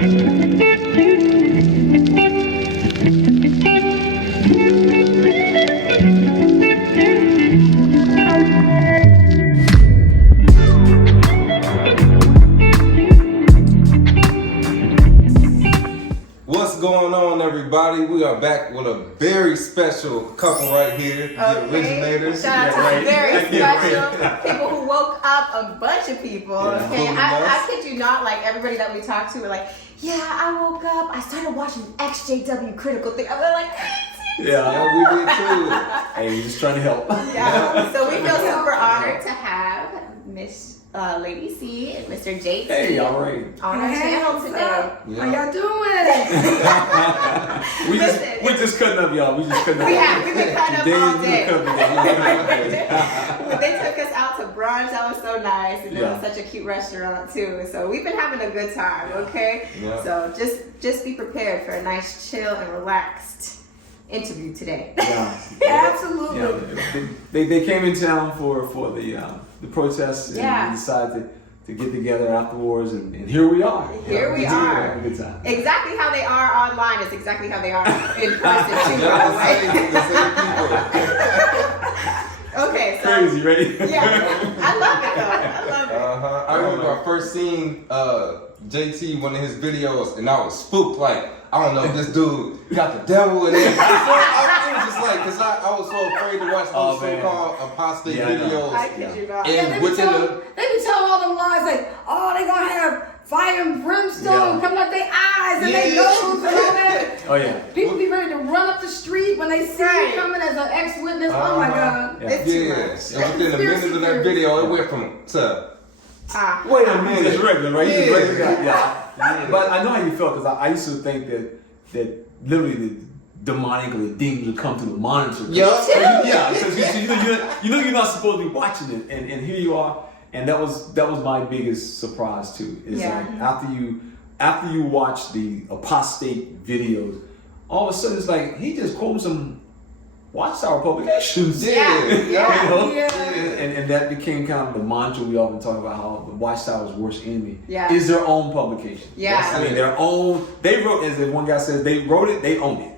Everybody, we are back with a very special couple right here, the originators. Shout out to very special people who woke up, a bunch of people. Okay, I kid you not, like everybody that we talked to were like, yeah, I woke up, I started watching XJW Critical thing. I was like, yeah, we did too. Hey, we're just trying to help. Yeah, so we feel super honored to have Miss Lady Cee and Mr. JT all right. on our channel today. Yeah. How y'all doing? We're just cutting up, y'all. We just cutting up. We've been cutting up all day. They took us out to brunch. That was so nice, and it was such a cute restaurant too. So we've been having a good time. Okay, so just be prepared for a nice, chill, and relaxed interview today. Yeah, absolutely. Yeah, they came in town for the protests, and we decided to get together afterwards, and here we are. Here we are. Good time. Exactly how they are online is exactly how they are in person too, by the way. Okay, so crazy, right? Yeah, I love it though. I love it. I remember I first seen JT one of his videos, and I was spooked. Like, I don't know if this dude got the devil in it. I was just like, because I was so afraid to watch those so-called apostate videos. I kid you not. And they be telling all them lies like, oh, they gonna have fire and brimstone coming out their eyes and their nose and all that. Oh yeah. People be ready to run up the street when they see you coming as an ex-witness. Oh my God. It's too much. And within a minute of that video, it went from to wait a minute, it's regular, right? Yeah. Yeah. But I know how you felt, because I used to think that literally the demonic or the demons would come to the monitor. Yeah. So you know you're not supposed to be watching it, and here you are, and that was my biggest surprise too. Is like after you watch the apostate videos, all of a sudden it's like he just quoted some Watchtower publications. And that became kind of the mantra we often talk about, how the Watchtower's worst enemy is their own publication. Yeah. I mean, their own, they wrote, as one guy says, they wrote it, they own it.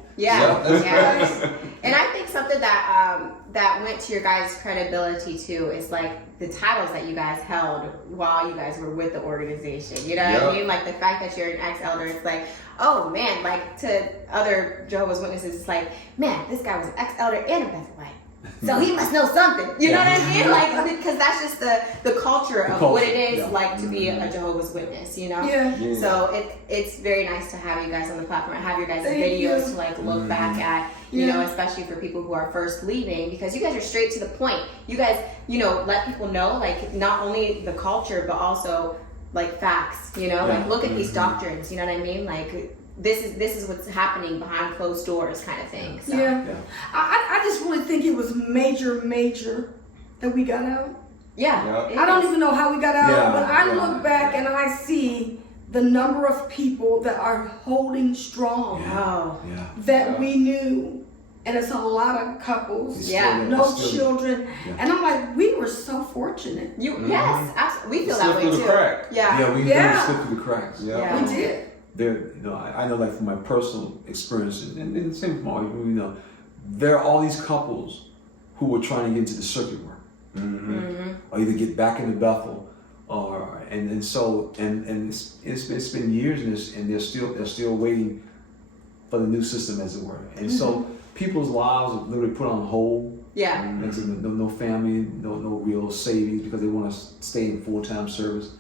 And I think something that went to your guys' credibility too is like the titles that you guys held while you guys were with the organization. You know what I mean? Like the fact that you're an ex-elder, it's like, oh man, like to other Jehovah's Witnesses, it's like, man, this guy was an ex-elder and a Bethelite. So he must know something. You know what I mean? Like, because that's just the culture of what it is like to be a Jehovah's Witness, you know? So it's very nice to have you guys on the platform and have your guys' videos to like look back at, you know, especially for people who are first leaving, because you guys are straight to the point. You guys, you know, let people know like not only the culture, but also like facts, you know, like look at these doctrines, you know what I mean? Like, this is what's happening behind closed doors, kind of thing. So. I just really think it was major that we got out. I don't even know how we got out, but I look back and I see the number of people that are holding strong that we knew. And it's a lot of couples, no children, and I'm like, we were so fortunate. Yes, absolutely. We feel that way too. We slipped through the cracks. We did. There, you know, I know, like from my personal experience, and the same from all you know, there are all these couples who were trying to get into the circuit work, or either get back into Bethel, or and it's been years, and they're still waiting for the new system, as it were, and so people's lives are literally put on hold. No family, no real savings, because they want to stay in full-time service.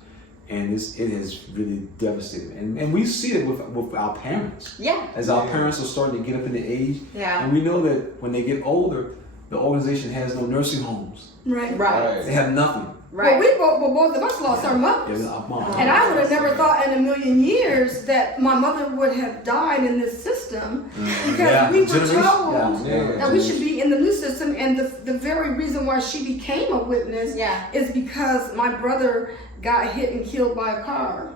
And it is really devastating, and we see it with our parents. As our parents are starting to get up in the age, and we know that when they get older, the organization has no nursing homes. Right. They have nothing. Well, both of us lost our mothers. And I would have never thought in a million years that my mother would have died in this system, because we were told that we should be in the new system, and the very reason why she became a witness is because my brother got hit and killed by a car.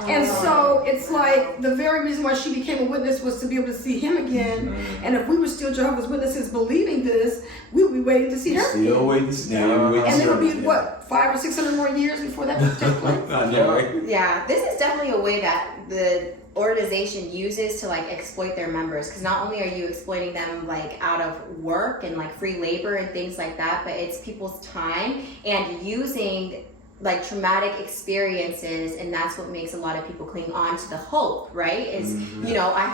And so it's like the very reason why she became a witness was to be able to see him again. And if we were still Jehovah's Witnesses believing this, we would be waiting to see her. Still waiting to see her. And it would be, what, 500 or 600 more years before that would take place? Yeah, this is definitely a way that the organization uses to like exploit their members, because not only are you exploiting them like out of work and like free labor and things like that, but it's people's time and using like traumatic experiences, and that's what makes a lot of people cling on to the hope, right? Is you know, I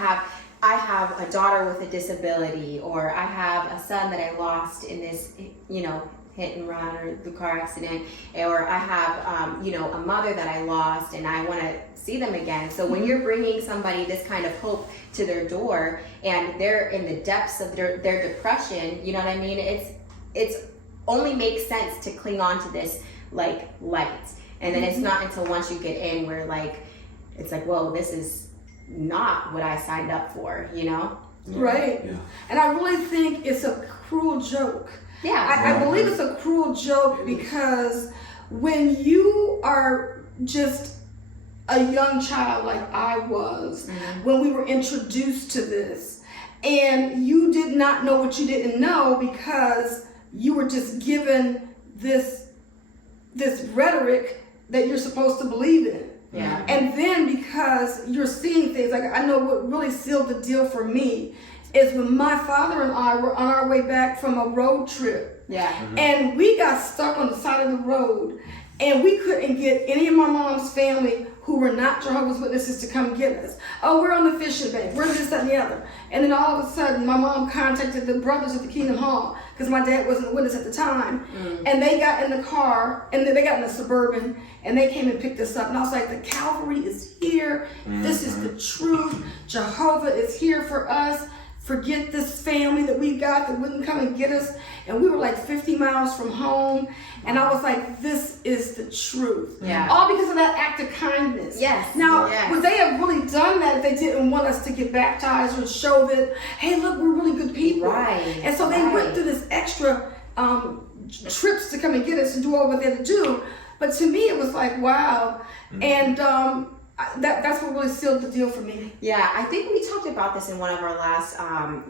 have a daughter with a disability, or I have a son that I lost in this, you know, hit and run or the car accident, or I have you know, a mother that I lost and I want to see them again. So when you're bringing somebody this kind of hope to their door and they're in the depths of their depression, you know what I mean, it's only makes sense to cling on to this like light, and then it's not until once you get in where like it's like, whoa, this is not what I signed up for, you know? Right. And I really think it's a cruel joke. I believe it's a cruel joke because when you are just a young child like I was, when we were introduced to this, and you did not know what you didn't know because you were just given this rhetoric that you're supposed to believe in. And then because you're seeing things, like I know what really sealed the deal for me is when my father and I were on our way back from a road trip. And we got stuck on the side of the road, and we couldn't get any of my mom's family who were not Jehovah's Witnesses to come get us. Oh, we're on the fishing bank, we're this, that, and the other. And then all of a sudden, my mom contacted the brothers at the Kingdom Hall, because my dad wasn't a witness at the time. And they got in the car, and then they got in the Suburban, and they came and picked us up. And I was like, the Calvary is here. This is the truth. Jehovah is here for us. Forget this family that we got that wouldn't come and get us. And we were like 50 miles from home. And I was like, this is the truth. All because of that act of kindness. Now, would they have really done that if they didn't want us to get baptized or show that, hey, look, we're really good people? And so they went through this extra trips to come and get us and do what they had to do. But to me, it was like, wow. And that's what really sealed the deal for me. I think we talked about this in one of our last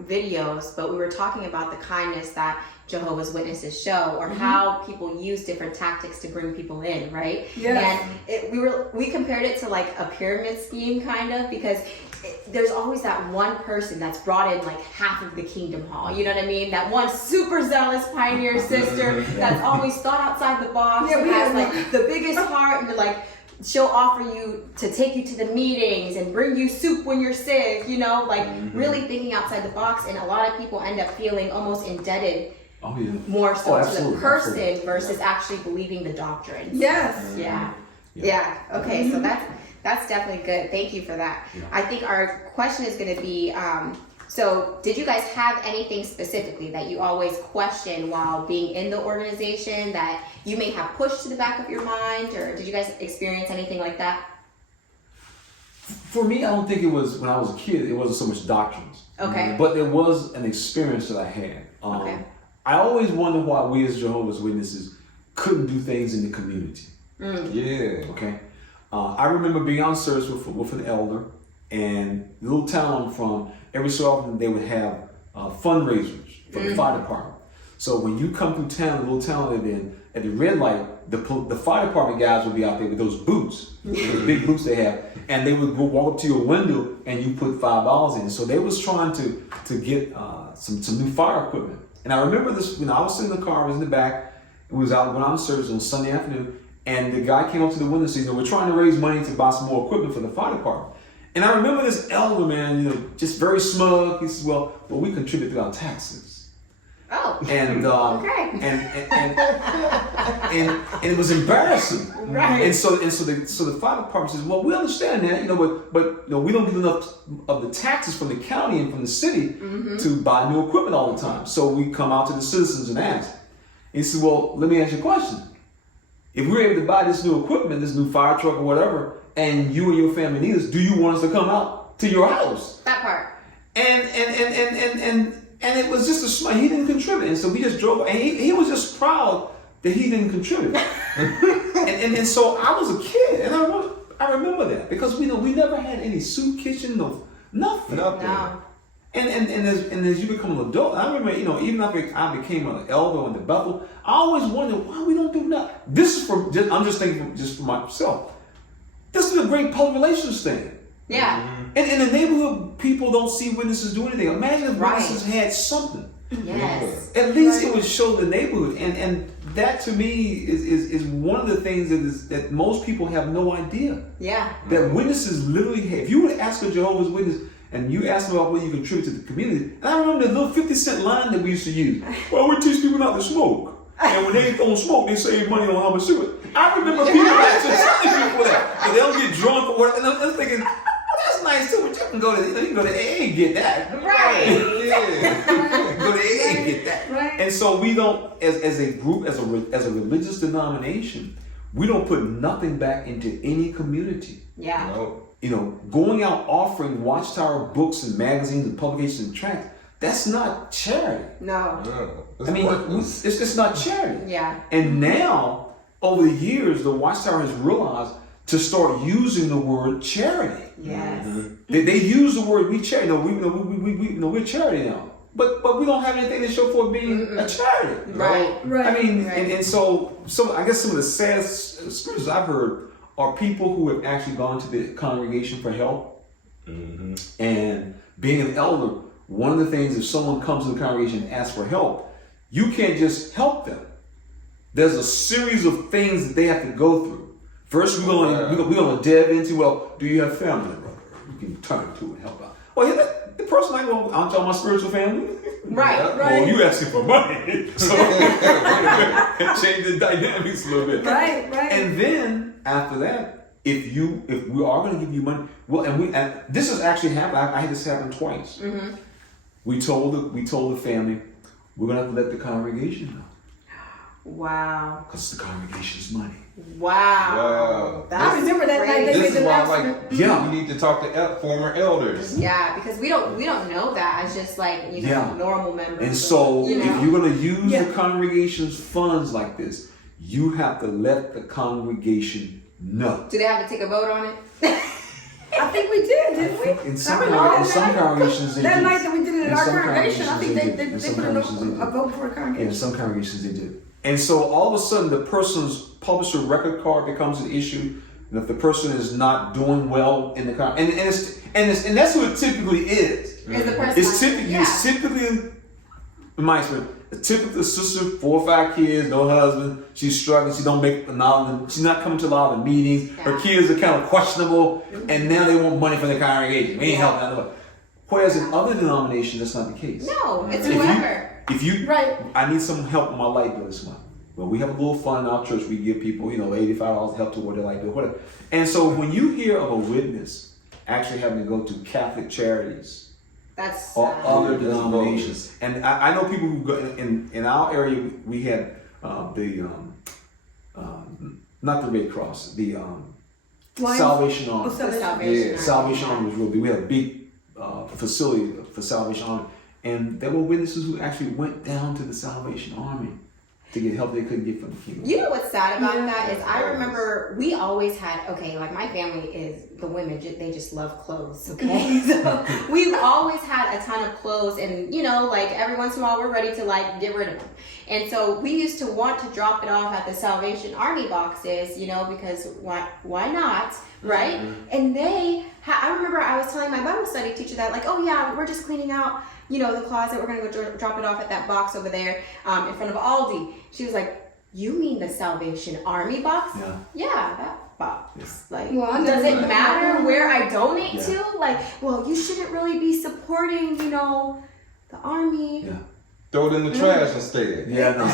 videos, but we were talking about the kindness that Jehovah's Witnesses show, or how people use different tactics to bring people in, right? And we compared it to like a pyramid scheme, kind of, because there's always that one person that's brought in like half of the Kingdom Hall, you know what I mean? That one super zealous pioneer sister that's always thought outside the box, and has like the biggest heart, and like she'll offer you to take you to the meetings and bring you soup when you're sick, you know, like really thinking outside the box. And a lot of people end up feeling almost indebted more so to the person versus actually believing the doctrine. Okay, so that's definitely good. Thank you for that. I think our question is going to be, so did you guys have anything specifically that you always question while being in the organization that you may have pushed to the back of your mind, or did you guys experience anything like that? For me, I don't think it was, when I was a kid, it wasn't so much doctrines. But there was an experience that I had. I always wonder why we as Jehovah's Witnesses couldn't do things in the community. I remember being on service with an elder, and the little town I'm from, every so often they would have fundraisers for the fire department. So when you come through town, the little town I live in, at the red light, the fire department guys would be out there with those boots, those big boots they have, and they would go walk up to your window and you put $5 in. So they was trying to get some new fire equipment. And I remember this, I was sitting in the car, I was in the back, we was out when I was service on Sunday afternoon, and the guy came up to the window and said, we're trying to raise money to buy some more equipment for the fire department. And I remember this elder man, just very smug. He says, well, we contribute through our taxes. And and it was embarrassing. And so the fire department says, well, we understand that, but we don't get enough of the taxes from the county and from the city to buy new equipment all the time. So we come out to the citizens and ask. And he says, well, let me ask you a question. If we're able to buy this new equipment, this new fire truck or whatever, and you and your family need us, do you want us to come out to your house? That part. And it was just a smile. He didn't contribute. And so we just drove, and he was just proud that he didn't contribute. and so I was a kid, and I remember that because we never had any soup kitchen, nothing. No. And as you become an adult, I remember, even after I became an elder in the Bethel, I always wondered why we don't do nothing. This is I'm just thinking just for myself. This is a great public relations thing. Yeah. And in the neighborhood, people don't see witnesses do anything. Imagine if witnesses had something. Yes. At least it would show the neighborhood. And that to me is one of the things that most people have no idea. Yeah. That witnesses literally have. If you were to ask a Jehovah's Witness and you ask them about what you contribute to the community, and I remember the little 50-cent line that we used to use. Well, we teach people not to smoke. And when they don't smoke, they save money on how much cigarette. I remember people actually telling people that. But they don't get drunk or whatever. And I'm thinking, that's nice too, but you can go to AA and get that. Right. Yeah. Go to AA and get that. Right. And so we don't, as a group, as a religious denomination, we don't put nothing back into any community. Yeah. No. Going out offering Watchtower books and magazines and publications and tracts, that's not charity. No. It's I mean, worthless. it's just not charity. Yeah. And now, over the years, the Watchtower has realized to start using the word charity. Yes. They use the word we charity. We're charity now. But we don't have anything to show for it being a charity. Right. Right. I mean, Right. and so I guess some of the saddest stories I've heard are people who have actually gone to the congregation for help. And being an elder, one of the things, if someone comes to the congregation and asks for help, you can't just help them. There's a series of things that they have to go through. First, we're going to dive into, well, do you have family, brother? You can turn to and help out. Well, yeah, the person I'm talking my spiritual family. Right. Yeah. Right. Well, you asking for money, so change the dynamics a little bit. Right. And then after that, if we are going to give you money, well, and this has actually happened. I had this happen twice. Mm-hmm. We told the family we're going to have to let the congregation know. Wow. Because it's the congregation's money. Wow. I remember that night they This made is the why, announcement. you need to talk to former elders. Yeah, because we don't know that as just like normal members. And so if you're going to use Yeah. the congregation's funds like this, you have to let the congregation know. Do they have to take a vote on it? I think we did, didn't we? In some I remember congregations they that did. night that we did it In at our some congregation, I think congregations they in put some congregations a vote for a Yeah, in congregation. some congregations they did. And so all of a sudden the person's publisher record card becomes an issue. And if the person is not doing well in the congregation, and that's what it typically is. Is the person It's typically, in my experience, a typical sister, 4 or 5 kids, no husband. She's struggling. She don't make a lot of them. She's not coming to a lot of the meetings. Her kids are kind of questionable, and now they want money from the congregation. We ain't helping out. Whereas in other denominations, that's not the case. No, it's If whoever. Right. I need some help with my light bill this month. Well, we have a little fund in our church. We give people, $85 help toward their light bill, whatever. And so when you hear of a witness actually having to go to Catholic charities That's or other denominations, and I know people who go in our area. We had not the Red Cross, the Salvation Army. Salvation Army was real big. We had a big facility for Salvation Army. And there were witnesses who actually went down to the Salvation Army to get help they couldn't get from the kingdom. You know what's sad about that is I remember we always had, like my family is, the women, they just love clothes, okay? So we've always had a ton of clothes and, like every once in a while we're ready to like get rid of them. And so we used to want to drop it off at the Salvation Army boxes, because why not, right? Mm-hmm. And I remember I was telling my Bible study teacher that like, oh yeah, we're just cleaning out the closet, we're gonna go drop it off at that box over there in front of Aldi. She was like, you mean the Salvation Army box? Yeah, that box. Yeah. Like, does it matter where I donate to? Like, well, you shouldn't really be supporting, the army. Yeah. Throw it in the trash instead. Yeah, no.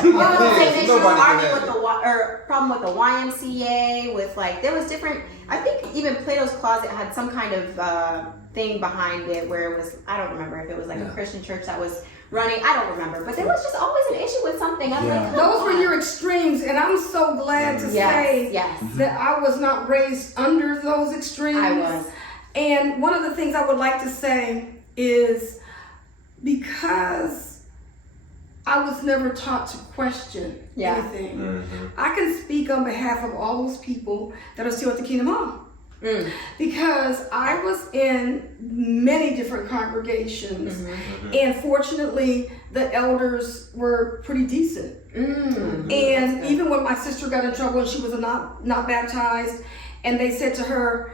Problem with the YMCA, with like, there was different, I think even Plato's Closet had some kind of thing behind it where it was, I don't remember if it was like a Christian church that was running, I don't remember, but there was just always an issue with something. I'm like, those were your extremes, and I'm so glad to say that I was not raised under those extremes. I was. And one of the things I would like to say is because I was never taught to question anything, I can speak on behalf of all those people that are still at the Kingdom Hall. because I was in many different congregations, and fortunately the elders were pretty decent. And even when my sister got in trouble and she was not baptized, and they said to her,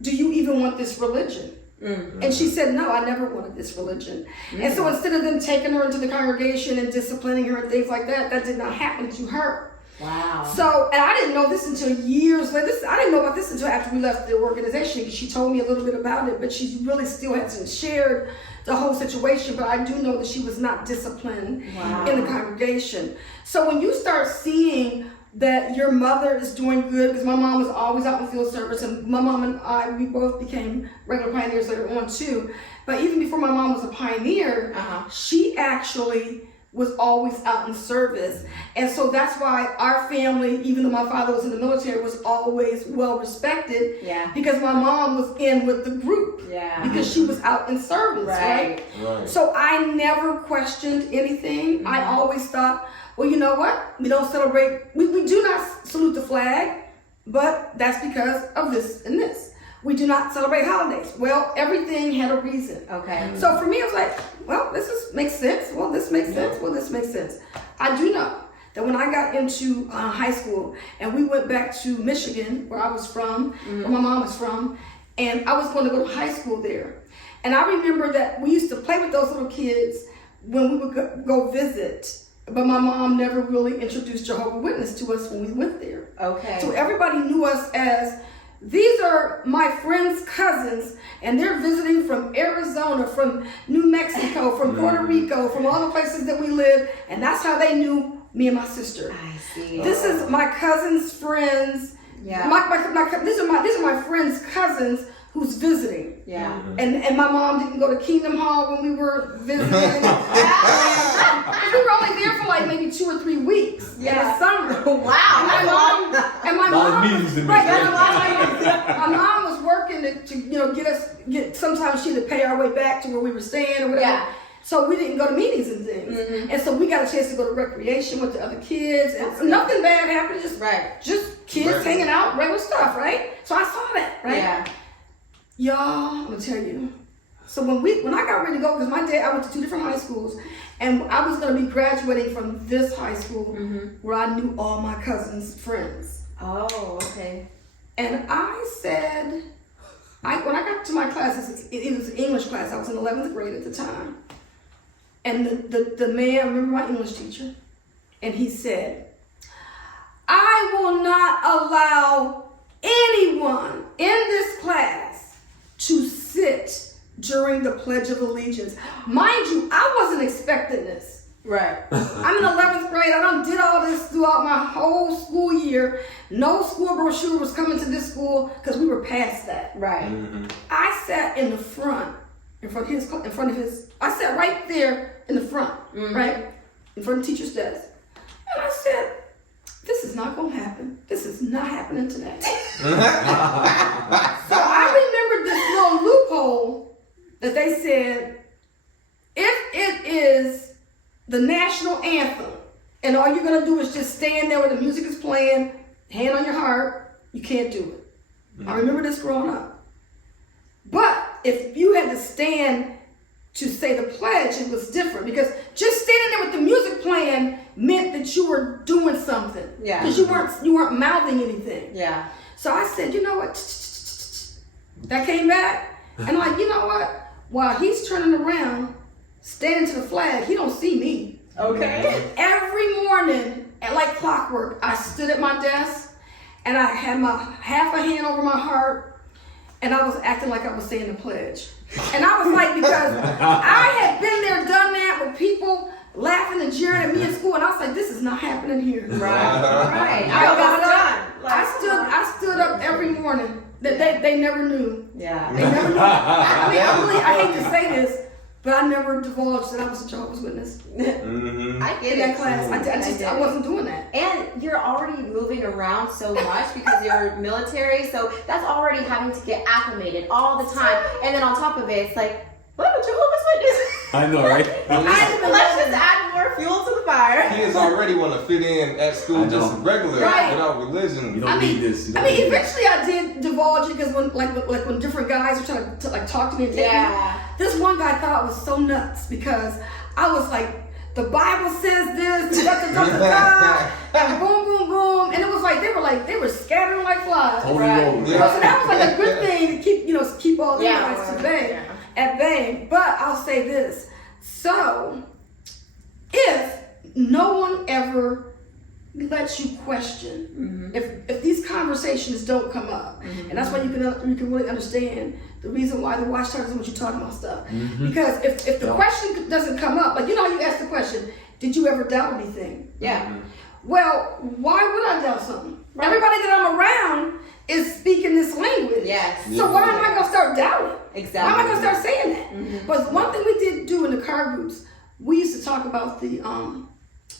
do you even want this religion? And she said, no, I never wanted this religion. And so instead of them taking her into the congregation and disciplining her and things like that, that did not happen to her. Wow. So, and I didn't know this until years later. I didn't know about this until after we left the organization. She told me a little bit about it, but she really still hasn't shared the whole situation. But I do know that she was not disciplined in the congregation. So when you start seeing that your mother is doing good, because my mom was always out in field service, and my mom and I, we both became regular pioneers later on too. But even before my mom was a pioneer, she actually was always out in service. And so that's why our family, even though my father was in the military, was always well respected. Because my mom was in with the group. Because she was out in service, right? So I never questioned anything. I always thought, well, you know what? We don't celebrate, we do not salute the flag, but that's because of this and this. We do not celebrate holidays. Well, everything had a reason. So for me, it was like, well, makes sense. Well, this makes sense. Well, this makes sense. I do know that when I got into high school and we went back to Michigan, where I was from, where my mom was from, and I was going to go to high school there. And I remember that we used to play with those little kids when we would go visit. But my mom never really introduced Jehovah's Witness to us when we went there. So everybody knew us as, these are my friend's cousins, and they're visiting from Arizona, from New Mexico, from Puerto Rico, from all the places that we live, and that's how they knew me and my sister. I see. This is my cousin's friends. These are my friend's cousins who's visiting. And my mom didn't go to Kingdom Hall when we were visiting. We were only there for like maybe 2 or 3 weeks in the summer. And my mom was working to get sometimes she had to pay our way back to where we were staying or whatever. So we didn't go to meetings and things. And so we got a chance to go to recreation with the other kids. And nothing bad happened, just kids hanging out, regular stuff, right? So I saw that, right? Y'all, I'm gonna tell you. So when I got ready to go, because I went to 2 different high schools, and I was gonna be graduating from this high school where I knew all my cousins' friends. And I said, when I got to my classes, it was an English class. I was in 11th grade at the time. And the man, I remember my English teacher, and he said, I will not allow anyone in this class to sit during the Pledge of Allegiance. Mind you, I wasn't expecting this. I'm in 11th grade. I done did all this throughout my whole school year. No school brochure was coming to this school because we were past that. I sat in the front, in front of his, I sat right there in the front, right? In front of the teacher's desk. And I said, this is not going to happen. This is not happening today. So I remember this little loophole that they said, if it is the national anthem and all you're going to do is just stand there where the music is playing, hand on your heart, you can't do it. I remember this growing up. But if you had to stand to say the pledge, it was different, because just standing there with the music playing meant that you were doing something. Because you weren't mouthing anything. So I said, you know what? That came back, and I'm like, you know what? While he's turning around, standing to the flag, he don't see me. Every morning, at like clockwork, I stood at my desk, and I had my half a hand over my heart, and I was acting like I was saying the pledge. And I was like, because I had been there, done that with people laughing and jeering at me in school, and I was like, this is not happening here. I got up. I stood up every morning. They never knew. They never knew. I hate to say this, but I never divulged that I was a Jehovah's Witness. I get in that class. I wasn't doing that. And you're already moving around so much because you're military, so that's already having to get acclimated all the time. And then on top of it, it's like, what, a Jehovah's Witness? I know, right? Let's just add more fuel to the fire. Kids already want to fit in at school just regular, without religion. You don't need this. Eventually I did divulge it because when different guys were trying to talk to me and take me, this one guy thought I was so nuts because I was like, the Bible says this, and boom, boom, boom, and it was like they were scattering like flies. Totally So that was like a good thing to keep all the guys at bay. But I'll say this: so if no one ever lets you question, if these conversations don't come up, and that's why you can really understand the reason why the Watchtower doesn't want you talking about stuff. Because if the question doesn't come up, like, you know how you ask the question, did you ever doubt anything? Well, why would I doubt something? Everybody that I'm around is speaking this language. So why am I going to start doubting? Why am I going to start saying that? But one thing we did do in the car groups, we used to talk about the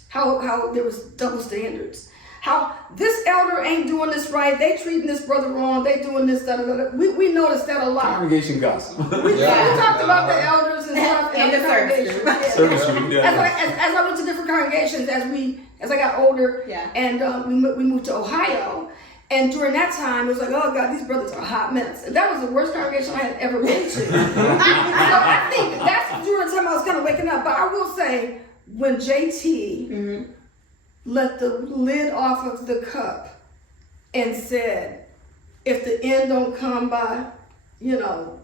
how there was double standards. How this elder ain't doing this right, they treating this brother wrong, they doing this, da da da. We noticed that a lot. Congregation gossip. We talked about the elders and stuff in the congregation. As I went to different congregations, as I got older, and we moved to Ohio, and during that time it was like, oh God, these brothers are a hot mess. And that was the worst congregation I had ever been to. So I think that's during the time I was kind of waking up. But I will say, when JT let the lid off of the cup and said, if the end don't come by,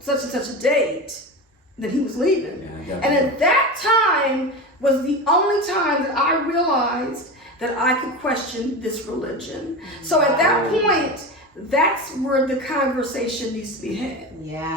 such and such a date, then he was leaving. And at that time was the only time that I realized that I could question this religion. So at that point, that's where the conversation needs to be had.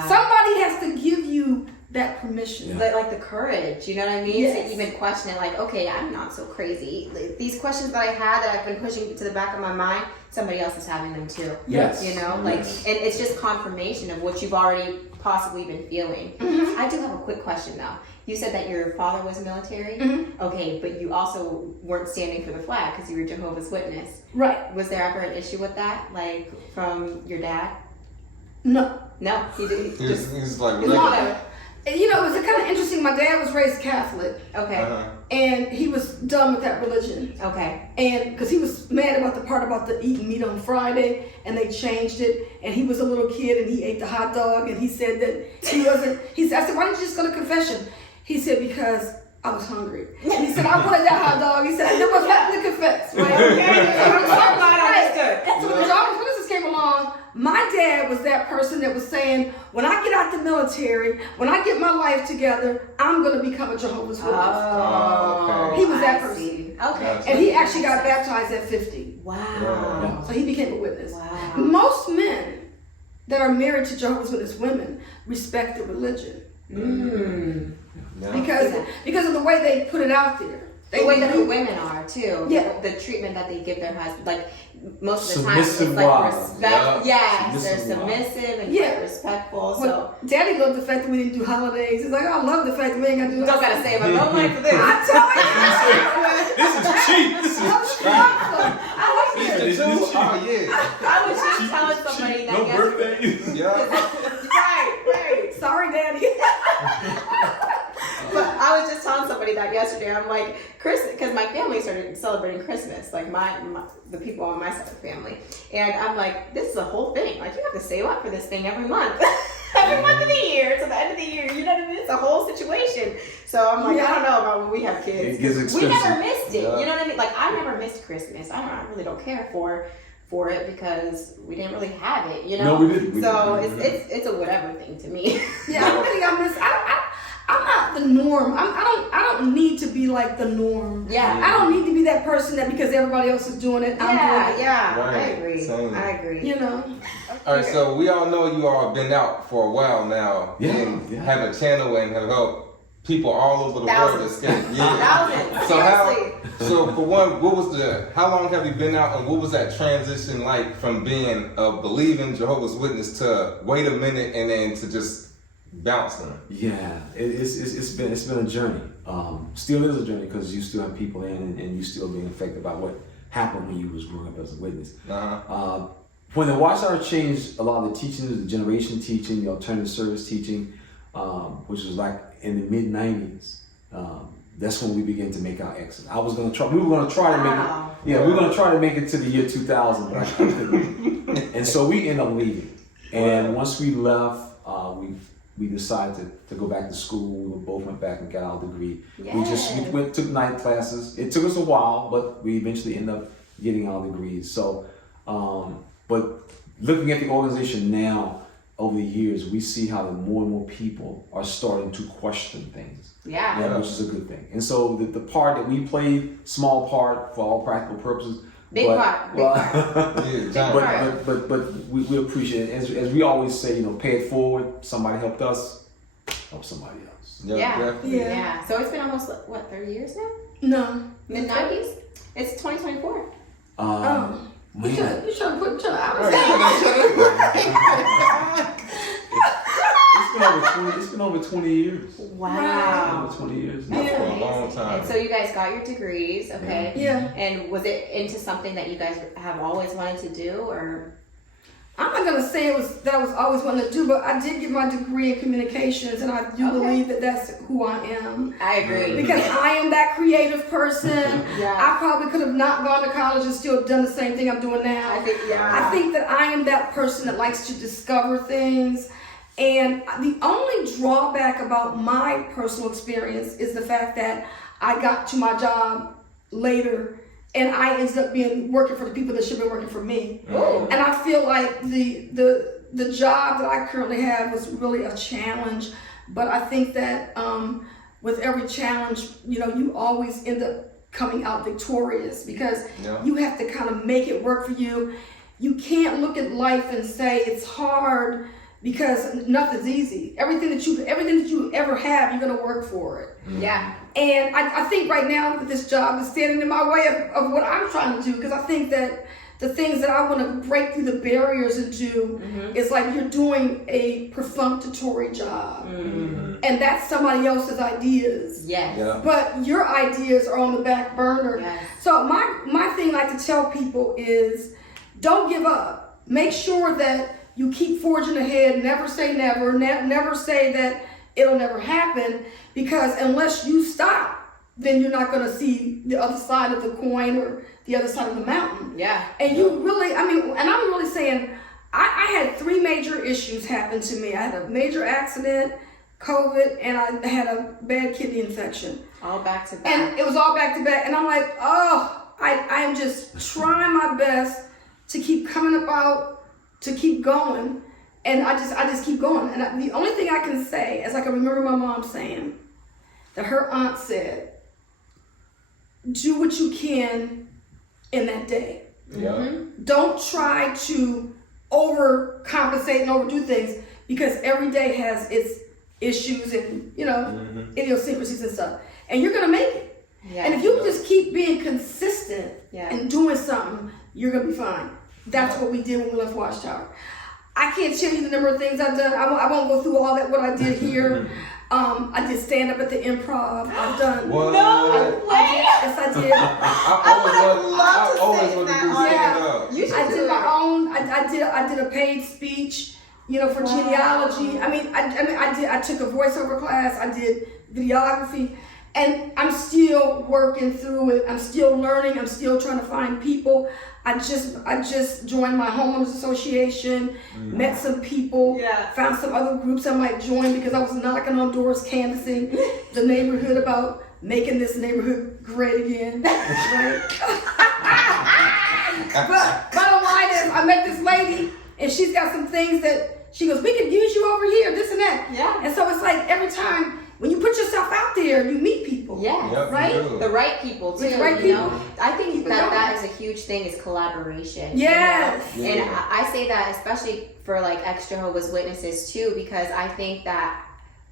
Somebody has to give you that permission. Like the courage, you know what I mean? To even question it, like, okay, I'm not so crazy. Like, these questions that I had that I've been pushing to the back of my mind, somebody else is having them too. And it's just confirmation of what you've already possibly been feeling. I do have a quick question though. You said that your father was military. Okay, but you also weren't standing for the flag because you were Jehovah's Witness. Right. Was there ever an issue with that, like from your dad? No, he didn't. He's like, whatever. It was kind of interesting. My dad was raised Catholic. And he was done with that religion. And because he was mad about the part about the eating meat on Friday, and they changed it. And he was a little kid, and he ate the hot dog, and he said that he wasn't. I said, why didn't you just go to confession? He said, because I was hungry. And he said, I wanted that hot dog. He said, there was nothing to confess. So when the Jehovah's Witnesses came along, my dad was that person that was saying, when I get out the military, when I get my life together, I'm going to become a Jehovah's Witness. He was that person. And he actually got baptized at 50. Wow. So he became a witness. Wow. Most men that are married to Jehovah's Witness women respect the religion. Because of the way they put it out there. The way that the women are too. The treatment that they give their husband. Like most of the time it's like respect. They're submissive and quite respectful. So Daddy loved the fact that we didn't do holidays. He's like, I love the fact that we ain't gonna do. Don't gotta save my own life for this. I tell you, this is cheap. I was just telling somebody that yesterday. Right. Sorry, Daddy. But I was just telling somebody that yesterday. I'm like, because my family started celebrating Christmas, like the people on my side of the family, and I'm like, this is a whole thing. Like, you have to save up for this thing every month, every month of the year to the end of the year. You know what I mean? It's a whole situation. So I'm like, I don't know about when we have kids. We never missed it. You know what I mean? Like, I never missed Christmas. I really don't care for it because we didn't really have it. You know? No, we didn't. It's a whatever thing to me. I don't think I miss. I'm not the norm. I don't need to be like the norm. I don't need to be that person that because everybody else is doing it, I'm doing it. I agree. Same. I agree. You know. All right, so we all know you all been out for a while now and have a channel and have helped people all over the world escape. So for one, how long have you been out, and what was that transition like from being a believing Jehovah's Witness to wait a minute and then to just bouncing? Yeah, it's been a journey. Still is a journey because you still have people in and you still being affected by what happened when you was growing up as a witness. When the Watchtower changed a lot of the teachings, the generation teaching, the alternative service teaching, which was like in the mid-90s, that's when we began to make our exit. We were gonna try to make it. We were gonna try to make it to the year 2000, but I couldn't. And so we ended up leaving. And once we left, we decided to go back to school. We both went back and got our degree. Yes. We took night classes. It took us a while, but we eventually ended up getting our degrees. So, but looking at the organization now, over the years, we see how more and more people are starting to question things. Yeah. Which is a good thing. And so the part that we played, small part for all practical purposes. Big part. But we appreciate it. As we always say, pay it forward. Somebody helped us, help somebody else. Yeah. So it's been almost, 30 years now? No. Mid-90s? It's 2024. You should have put It's been over 20 years. Wow. Over 20 years. That's for a long time. And so you guys got your degrees, okay? Yeah. And was it into something that you guys have always wanted to do, or? I'm not gonna say it was that I was always wanting to do, but I did get my degree in communications, and I do believe that that's who I am. I agree. Because I am that creative person. Yeah. I probably could have not gone to college and still done the same thing I'm doing now. I think that I am that person that likes to discover things. And the only drawback about my personal experience is the fact that I got to my job later, and I ended up working for the people that should have been working for me. Ooh. And I feel like the job that I currently have was really a challenge. But I think that with every challenge, you always end up coming out victorious, because you have to kind of make it work for you. You can't look at life and say it's hard, because nothing's easy. Everything that you ever have, you're gonna work for it. Yeah. And I think right now that this job is standing in my way of what I'm trying to do, because I think that the things that I want to break through the barriers and do is like you're doing a perfunctory job, and that's somebody else's ideas. Yes. Yeah. But your ideas are on the back burner. Yes. So my thing I like to tell people is, don't give up. Make sure that you keep forging ahead. Never say never. Never say that it'll never happen, because unless you stop, then you're not going to see the other side of the coin or the other side of the mountain. Yeah. And you really, and I'm really saying, I had 3 major issues happen to me. I had a major accident, COVID, and I had a bad kidney infection. All back to back. And it was all back to back. And I'm like, I am just trying my best to keep coming about, to keep going, and I just keep going. And the only thing I can say is I can remember my mom saying that her aunt said, do what you can in that day. Yeah. Don't try to overcompensate and overdo things, because every day has its issues and idiosyncrasies and stuff, and you're gonna make it. And if you just keep being consistent and doing something, you're gonna be fine. That's what we did when we left Watchtower. I can't tell you the number of things I've done. I won't go through all that, what I did here. I did stand up at the Improv. I've done. What? Yes, I did. I always wanted to do stand up. I did my own. I did a paid speech, for genealogy. I took a voiceover class. I did videography. And I'm still working through it. I'm still learning. I'm still trying to find people. I just joined my homeowners association, met some people, found some other groups I might join, because I was knocking on doors, canvassing the neighborhood about making this neighborhood great again. Right? But bottom line is, I met this lady, and she's got some things that she goes, we could use you over here, this and that. Yeah. And so it's like every time when you put yourself out there, you meet people. Yeah. Yep, right? The right people too. With the right people. I think that is a huge thing, is collaboration. Yes. And I say that especially for like ex Jehovah's Witnesses too, because I think that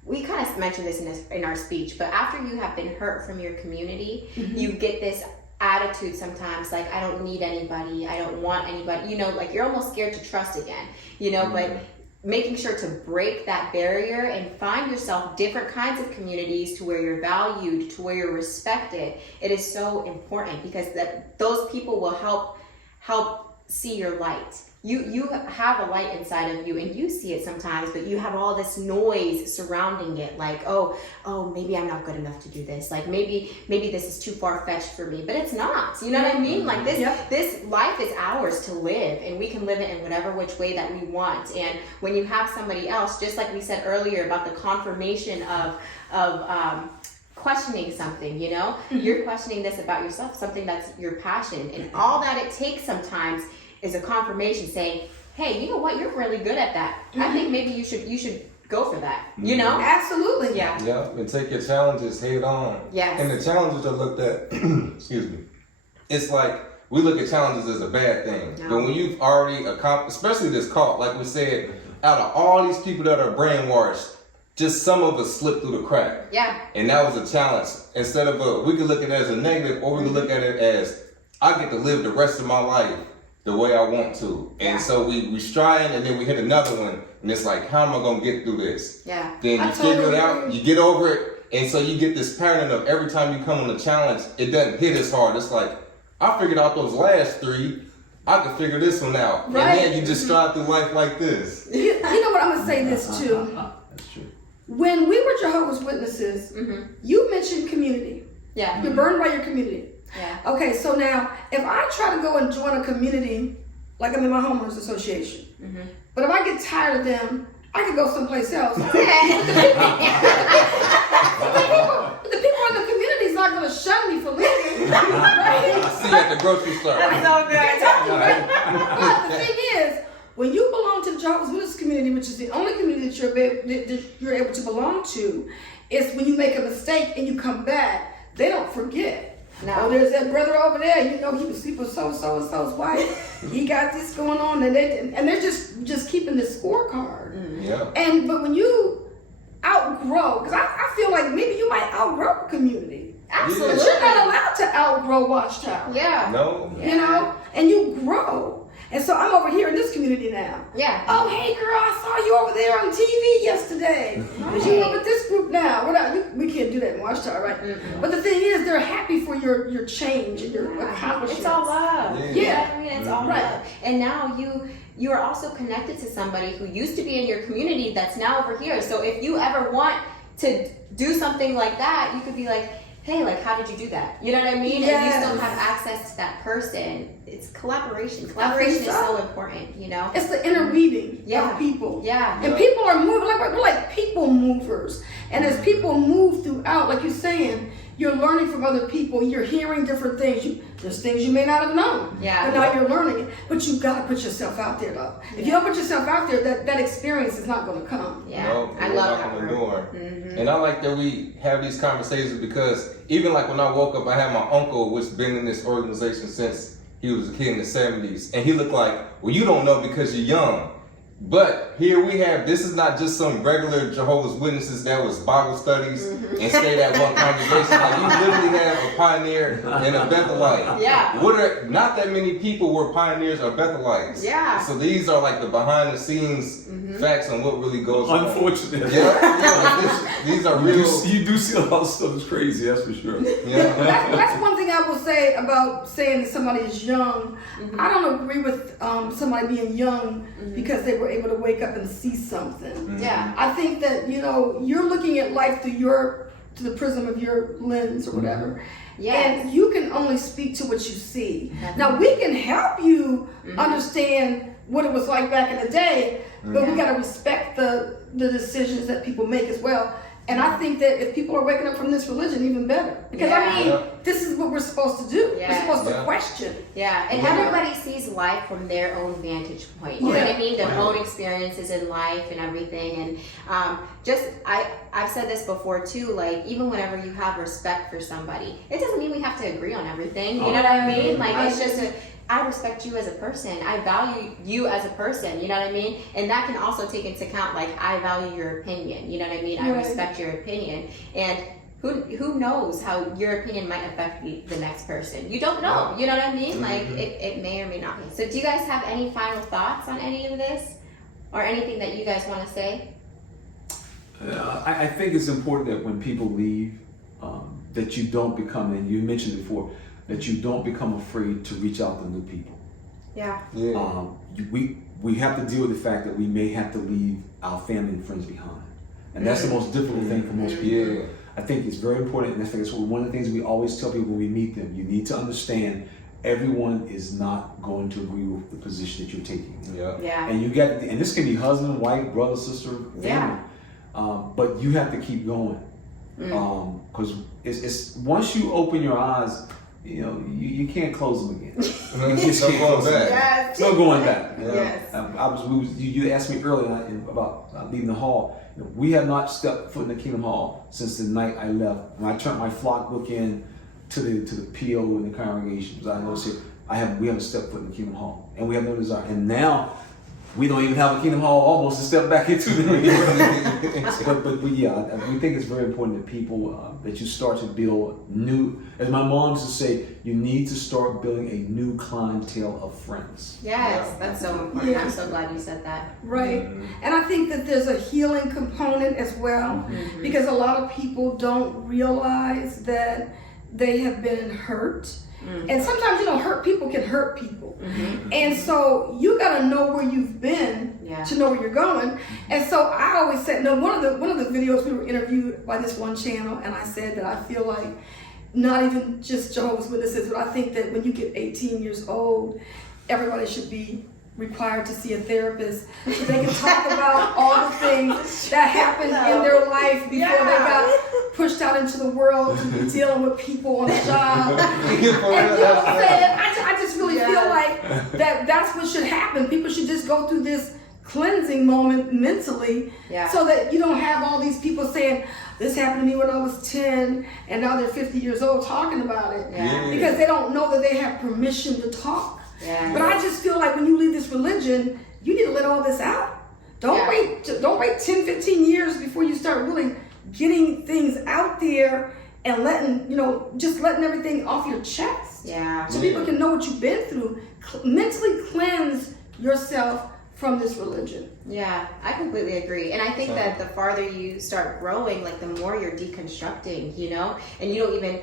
we kind of mentioned this in our speech, but after you have been hurt from your community, you get this attitude sometimes, like, I don't need anybody, I don't want anybody, like you're almost scared to trust again, but making sure to break that barrier and find yourself different kinds of communities to where you're valued, to where you're respected. It is so important, because those people will help see your light. you have a light inside of you and you see it sometimes, but you have all this noise surrounding it, like, oh, maybe I'm not good enough to do this. Like maybe this is too far-fetched for me, but it's not. You know what I mean? Like this life is ours to live, and we can live it in whatever which way that we want. And when you have somebody else, just like we said earlier about the confirmation of questioning something, you know, you're questioning this about yourself, something that's your passion, and all that it takes sometimes is a confirmation saying, hey, you know what, you're really good at that. I think maybe you should go for that. You know? Absolutely. Yeah. Yeah, and take your challenges head on. Yes. And the challenges are looked at, excuse me, it's like we look at challenges as a bad thing. No. But when you've already accomplished, especially this cult, like we said, out of all these people that are brainwashed, just some of us slip through the crack. Yeah. And that was a challenge. Instead of we could look at it as a negative, or we could look at it as I get to live the rest of my life the way I want to. And so we strive, and then we hit another one, and it's like, how am I gonna get through this? Yeah. Then you figure it out, you get over it, and so you get this pattern of every time you come on a challenge, it doesn't hit as hard. It's like, I figured out those last 3, I could figure this one out. Right. And then you just strive through life like this. You know what, I'm gonna say this too. That's true. When we were Jehovah's Witnesses, you mentioned community. Yeah. You're burned by your community. Yeah. Okay, so now if I try to go and join a community, like I'm in my homeowners association, but if I get tired of them, I could go someplace else. But the people in the community is not going to shun me for leaving. Right? I see you at the grocery store. That's so good. But the thing is, when you belong to the Jehovah's Witness community, which is the only community that you're able to belong to, is when you make a mistake and you come back, they don't forget. No. Oh, there's that brother over there. You know, he was sleeping with so-and-so's wife. He got this going on, and they're just keeping this scorecard. Yeah. But when you outgrow, because I feel like maybe you might outgrow a community. Absolutely. But you're not allowed to outgrow Watchtower. Yeah. No. You know, and you grow. And so I'm over here in this community now. Yeah. Oh, hey girl, I saw you over there on TV yesterday. But you over this group now. We can't do that in Watchtower, right? But the thing is, they're happy for your change and your accomplishments. It's all love. Yeah. You know what I mean? It's all Right. love. And now you are also connected to somebody who used to be in your community that's now over here. So if you ever want to do something like that, you could be like, hey, like, how did you do that? You know what I mean? Yes. And you still have access to that person. It's collaboration. Collaboration is so important, you know? It's the interweaving Yeah. of people. Yeah. And people are moving, like we're like people movers. And as people move throughout, like you're saying, you're learning from other people. You're hearing different things. There's things you may not have known. Yeah. But now you're learning it. But you got to put yourself out there, though. If you don't put yourself out there, that experience is not going to come. Yeah. No, I we're love knocking that the word. door. And I like that we have these conversations because even like when I woke up, I had my uncle, which been in this organization since he was a kid in the 70s. And he looked like, well, you don't know because you're young. But here we have, this is not just some regular Jehovah's Witnesses that was Bible studies and stayed at one congregation. Like you literally have a pioneer and a Bethelite. Yeah. Not that many people were pioneers or Bethelites. Yeah. So these are like the behind the scenes facts on what really goes on. Unfortunately. These are real. You do see a lot of stuff that's crazy, that's for sure. Yeah. That's one thing I will say about saying that somebody is young. I don't agree with somebody being young because they were able to wake up and see something. Yeah. I think that, you know, you're looking at life through the prism of your lens or whatever. Yes. And you can only speak to what you see. Now we can help you understand what it was like back in the day, but we got to respect the decisions that people make as well. And I think that if people are waking up from this religion, even better. Because I mean, this is what we're supposed to do. Yeah. We're supposed to question. Yeah, and everybody sees life from their own vantage point. You know what I mean? Their own experiences in life and everything. And I've said this before too. Like even whenever you have respect for somebody, it doesn't mean we have to agree on everything. You know what I mean? Like it's just I respect you as a person. I value you as a person. You know what I mean? And that can also take into account like I value your opinion. You know what I mean? I respect your opinion. And who knows how your opinion might affect the next person? You don't know. You know what I mean? Like it may or may not be. So do you guys have any final thoughts on any of this, or anything that you guys want to say? I think it's important that when people leave, that you don't become, and you mentioned before, that you don't become afraid to reach out to new people. Yeah. We have to deal with the fact that we may have to leave our family and friends behind, and that's the most difficult thing for most people. Yeah. I think it's very important, and I think it's one of the things we always tell people when we meet them. You need to understand everyone is not going to agree with the position that you're taking. Yeah. And and this can be husband, wife, brother, sister, family. But you have to keep going, because it's once you open your eyes, you can't close them again. You just can't close them. Yes. No going back. Yes. You asked me earlier about leaving the hall. We have not stepped foot in the Kingdom Hall since the night I left. When I turned my flock book in to the PO and the congregations, I noticed we haven't stepped foot in the Kingdom Hall, and we have no desire. And now we don't even have a Kingdom Hall almost to step back into. But we think it's very important that people that you start to build new. As my mom used to say, you need to start building a new clientele of friends. Yes, that's so important. Yeah. I'm so glad you said that. Right. And I think that there's a healing component as well, because a lot of people don't realize that they have been hurt. And sometimes, hurt people can hurt people. And so you got to know where you've been to know where you're going. And so I always said, one of the videos we were interviewed by this one channel, and I said that I feel like not even just Jehovah's Witnesses, but I think that when you get 18 years old, everybody should be required to see a therapist so they can talk about all the things that happened in their life before they got pushed out into the world to be dealing with people on the job. And you know what I'm saying? I just really feel like that's what should happen. People should just go through this cleansing moment mentally so that you don't have all these people saying, this happened to me when I was 10 and now they're 50 years old talking about it because they don't know that they have permission to talk. But I just feel like when you leave this religion, you need to let all this out. Don't wait 10, 15 years before you start really getting things out there and letting everything off your chest. So people can know what you've been through. Mentally cleanse yourself from this religion. Yeah, I completely agree. And I think that the farther you start growing, like the more you're deconstructing, and you don't even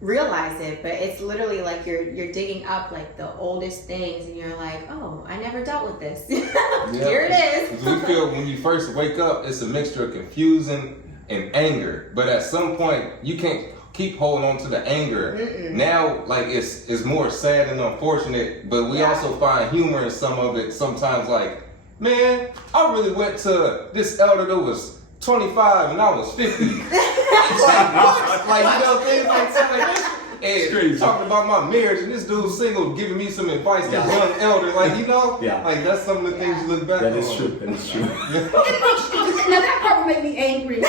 realize it, but it's literally like you're digging up like the oldest things and you're like, oh, I never dealt with this. Here it is. Because we feel when you first wake up, it's a mixture of confusion and anger. But at some point, you can't keep holding on to the anger. Now, like it's more sad and unfortunate, but we also find humor in some of it. Sometimes like, man, I really went to this elder that was 25 and I was 50. Like, what? Like, things like this. And talking about my marriage, and this dude's single giving me some advice, that young elder, like, like that's some of the things you look back on. That is true. Now that part would make me angry.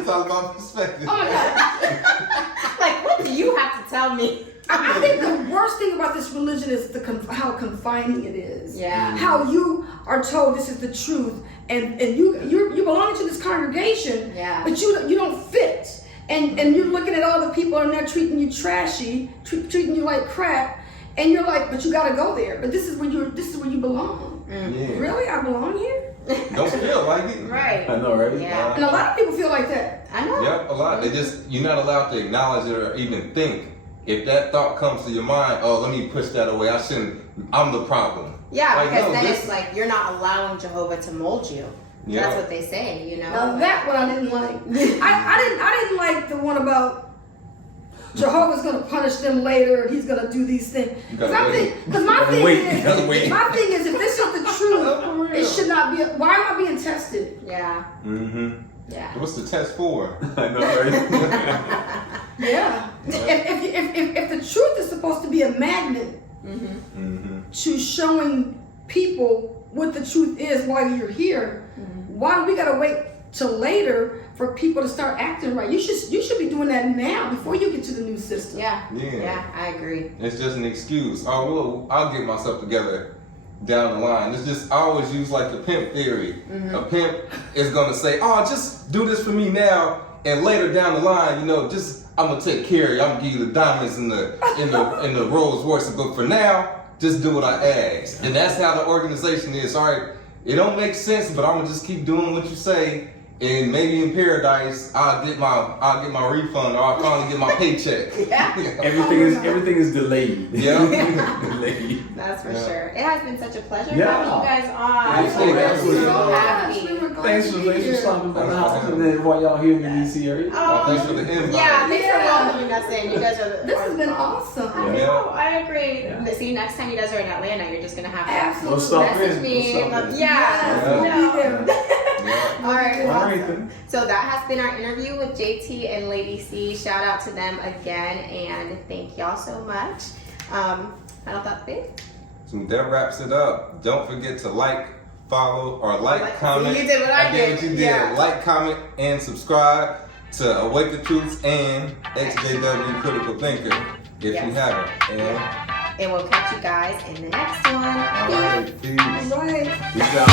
It's all about perspective. Oh my God. Like, what do you have to tell me? I think the worst thing about this religion is how confining it is. How you are told this is the truth, and you belong to this congregation, but you don't fit, and you're looking at all the people in there treating you trashy, treating you like crap, and you're like, but you got to go there. But this is where you belong. Really, I belong here? Don't feel like it. Right. I know, right? And a lot of people feel like that. I know. Yep, a lot. You're not allowed to acknowledge it or even think. If that thought comes to your mind, oh, let me push that away. I'm the problem. Yeah, because then it's like you're not allowing Jehovah to mold you. That's what they say, Now that one I didn't like. I didn't like the one about Jehovah's going to punish them later and he's going to do these things. Because my thing is, if this is the truth, it should not be. Why am I being tested? Yeah. What's the test for? I know, right? If the truth is supposed to be a magnet to showing people what the truth is while you're here, why do we gotta wait till later for people to start acting right? You should be doing that now before you get to the new system. Yeah, I agree. It's just an excuse. Oh, well, I'll get myself together down the line. It's just, I always use like the pimp theory. A pimp is gonna say, oh, just do this for me now, and later down the line, I'm gonna take care of you. I'm gonna give you the diamonds in the Rolls Royce, but for now, just do what I ask. And that's how the organization is. All right, it don't make sense, but I'm gonna just keep doing what you say, And maybe in paradise, I'll get my refund, or I'll finally get my paycheck. Everything is delayed. Yeah. Delayed. That's for sure. It has been such a pleasure Yeah. having you guys on. Absolutely. We're so happy. Thanks for stopping by the house and then while y'all here in the DC area. Thanks for the invite. Yeah, thanks for welcoming us in. You guys are This has been awesome. I know, I agree. Yeah. See, next time you guys are in Atlanta, you're just gonna have to Absolutely. We'll stop message in. me. We'll stop in. All right. All right then. So that has been our interview with JT and Lady Cee. Shout out to them again, and thank y'all so much. Final thought, babe? So that wraps it up. Don't forget to like, follow, or comment. You did what I did. What you did. Yeah. Like, comment, and subscribe to Awake the Truths and XJW Critical Thinker if you haven't. And we'll catch you guys in the next one. All right, peace. Right. Peace out.